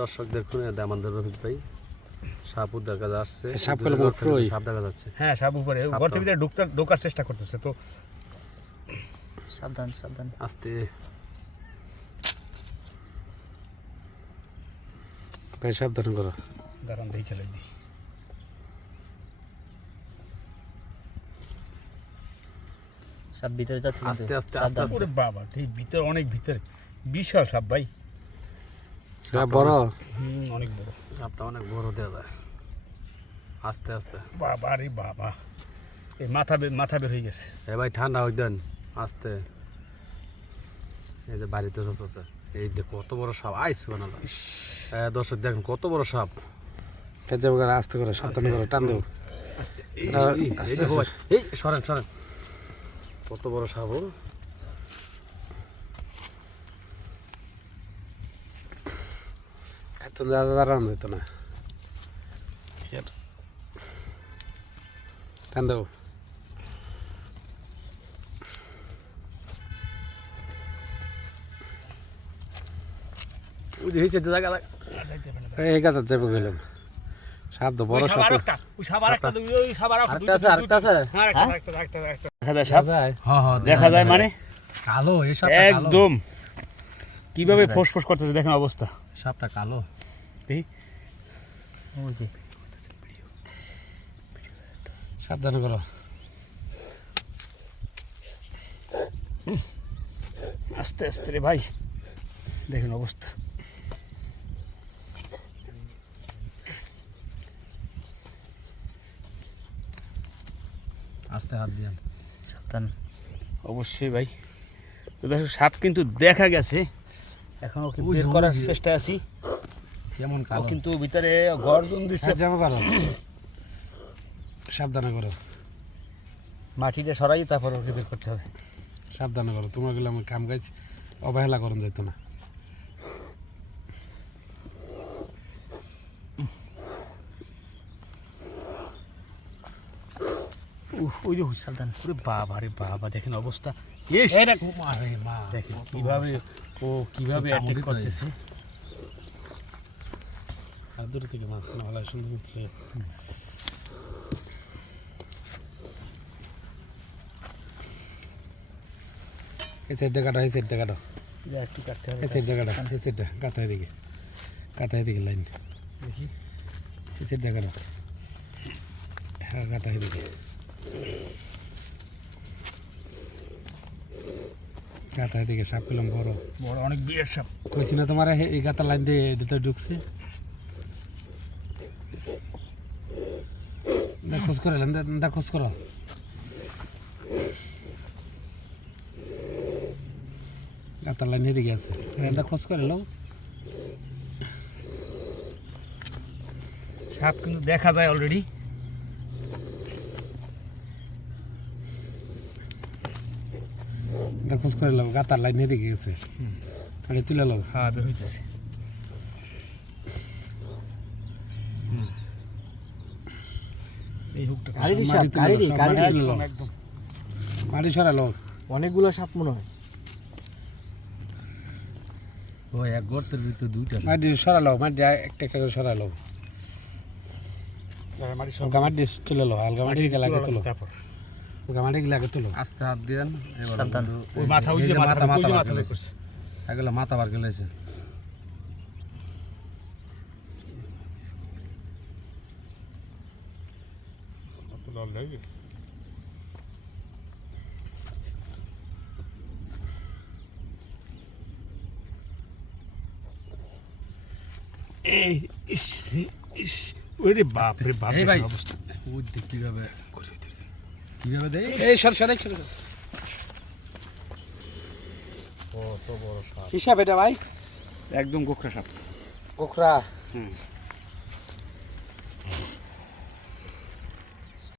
দর্শক দেখুন, এটা আমাদের রফিক ভাই সাপ দেখা যাচ্ছে। সাপ দেখা যাচ্ছে। হ্যাঁ, সাপ উপরে ঘর থেকে ঢোকার চেষ্টা করতেছে। তো সাবধান সাবধান, আস্তে ভাই সাবধান করো। দাঁড়ান দেখে খেলে দিই। সাপ ভিতরে যাচ্ছে কিন্তু। আস্তে আস্তে আস্তে আস্তে। ওরে বাবা, এই ভিতরে অনেক ভিতরে বিশাল সাপ ভাই। সাপ বড়, অনেক বড় সাপটা, অনেক বড় দেওয়া যায়। আস্তে আস্তে বাবা রে বাবা, এই মাথা বের হয়ে গেছে। এ ভাই ঠান্ডা হয়ে দেন, আস্তে। এই যে বাড়িতে চলছে, এই দেখ কত বড় সাপ আইসু না। দর্শক দেখেন কত বড় সাপ। আস্তে করে সাবধান করো, টান দেবো। এই সরেন সরেন, কত বড় সাপ। এত দাঁড়ানো যেত না, টান দেবো। এই গাছ যাবো গেলাম, সাপ তো বড় সাপ। দেখা যায় মানে কালো, এই সাপ একদম কিভাবে ফোঁস করতেছে দেখেন অবস্থা। সাপটা কালো। সাবধান করো। আস্তে আস্তে রে ভাই, দেখেন অবস্থা। আস্তে হাত দিয়ে সাবধান। অবশ্যই ভাই। তো দেখো সাপ কিন্তু দেখা গেছে, এখন ওকে বের করার চেষ্টা আছি। কেমন ও কালো, কিন্তু ভিতরে গর্জন দিচ্ছে। জামা করো, সাবধানে করো, মাটিটা সরাই তারপর ওকে বের করতে হবে। সাবধানে করো। তোমার গেলে আমি কাম গাইছি, অবহেলা করুন যেত না। ওই যে সাবধান। ওরে বাবা রে বাবা, দেখেন অবস্থা। দেখেন কিভাবে ও কিভাবে অ্যাটাক করতেছে। আর দূর থেকে মাছ না ভালো সুন্দর তুলে। এই সাইডটা কাটো, এই সাইডটা কাটো, যা একটু কাটতে হবে। এই সাইডটা কাটো, এই সাইডটা কাটায় দিকে, কাটায় দিকে লাইন। দেখি এই সাইডটা কাটো, হ্যাঁ কাটায় দিকে, কাটায় দিকে। সাপ পেলাম বড় বড়, অনেক বিরাট সাপ। কইছি না তোমার এই গাতা লাইন দিয়ে এটাতে ঢুকছে। খোঁজ করে খোঁজ করো। গাতার লাইন এদিকে আছে, খোঁজ করে লো। সাপ কিন্তু দেখা যায় অলরেডি। খোঁজ করে লো, গাতার লাইন এদিকে গেছে, মানে তুলে লো। হ্যাঁ, বের হইতেছে। এই হুকটা একদম মাটি সরালো। অনেকগুলো সাপ মনে হয়। ও এক গর্তের ভিতরে দুইটা। মাটি সরালো, মাটি একটা একটা করে সরালো। হালকা মাটি তুলে লো, হালকা মাটি লাগে তুলো, হালকা মাটি লাগে তুলো। আস্তে হাত দেন। এবার সাবধান। ওই মাথা, ওই যে মাথা মাথা বের করছে। এগুলো মাথা বার গেলেছে। এই ওরে বাপ রে বাপ, এই ভাই অবস্থা। ওই দেখ কিভাবে কিভাবে দেয়। এই সর সর সর। কত বড় সাপ। কি সাপ এটা ভাই? একদম গোখরা সাপ। কোকড়া।